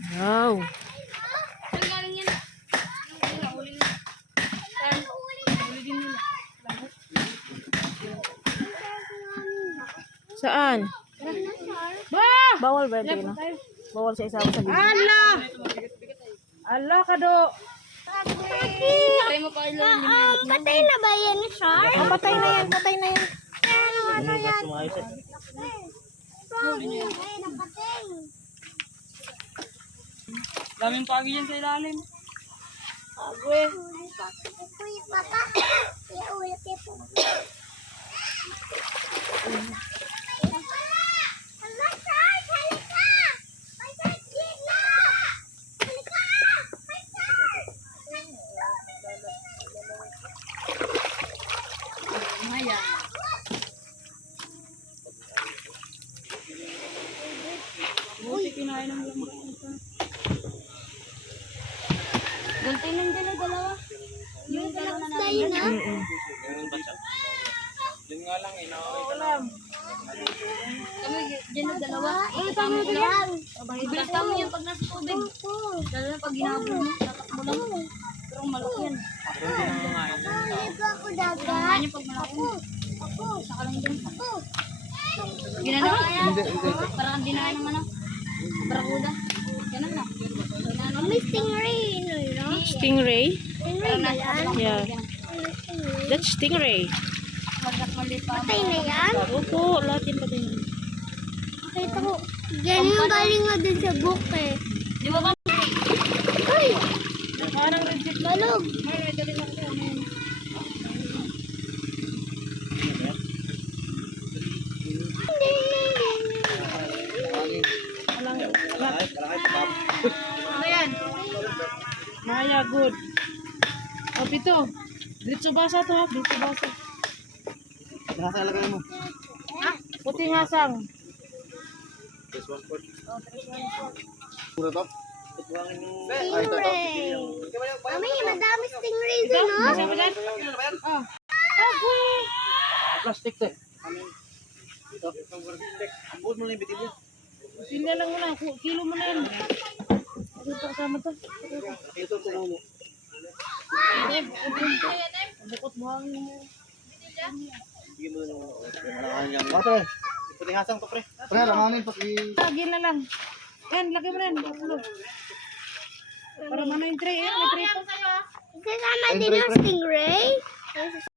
Wow. Saan galing yan? Huli na. Saan? Huli din nila. Saan? Bah! Bawal ba yun, no? Bawal sa isawa sa video. Allah! Allah ka do! Patay mo pa ilo yung limit. Patay na ba yan, Char? Oh, patay na yan, patay na yan. Ano yan? Ay, napatay. Daming pagi yan sa ilalim. Uy, papa. Iulit ito. Hala, Char! Halika! May sakit na! Halika! May Char! Maya. Buti kinain ng lamang ito. Gantay lang dala, dalawa. Yung dalawa na namin. na? Yun nga lang, inaway ka Alam. Kami dyan na dalawa. Ay, tama na lang. Bilis kami yan pag nasa tubig. Lalo na pag ginabol mo, tatakbo lang. Pero malaki yan. Halika ako dagat. Kaya niya pag malaki yan. Saka lang dyan. Ginano ka yan. Parang dinahan ng ano. Barakuda. Ganun na. May stingray. No? Stingray? Stingray ba yan? Yeah. That's stingray. Maliit pa. Patay na yan? Opo, lahat yan patay na. Nakita ko. Yan yung galing nga dun sa book eh. Di ba ba? Uy! Parang legit. Balog! May galing ako yan. Ano yan? Maya, good. O, pito. Diretso basa to ha, diretso basa. Nasa lagay mo. Puting hasang. This one for. Puro to? Tutuangin yung... Stingray! Mami, madami stingray dun, no? Basa mo dyan? Oh. Plastic to eh. Ito. Ang buod mo lang yung bitin yun. Sila lang muna, kilo mo na yan. Ano ito kasama to? Ito tumulo. Bukot mo ang... Sige mo na yung... Warte, puting hasang to pre. Pre, ramanin pati... Lagi na lang. Yan, lagay mo na yan. Para mana yung tray, eh. May tray pa. Kasama din yung stingray?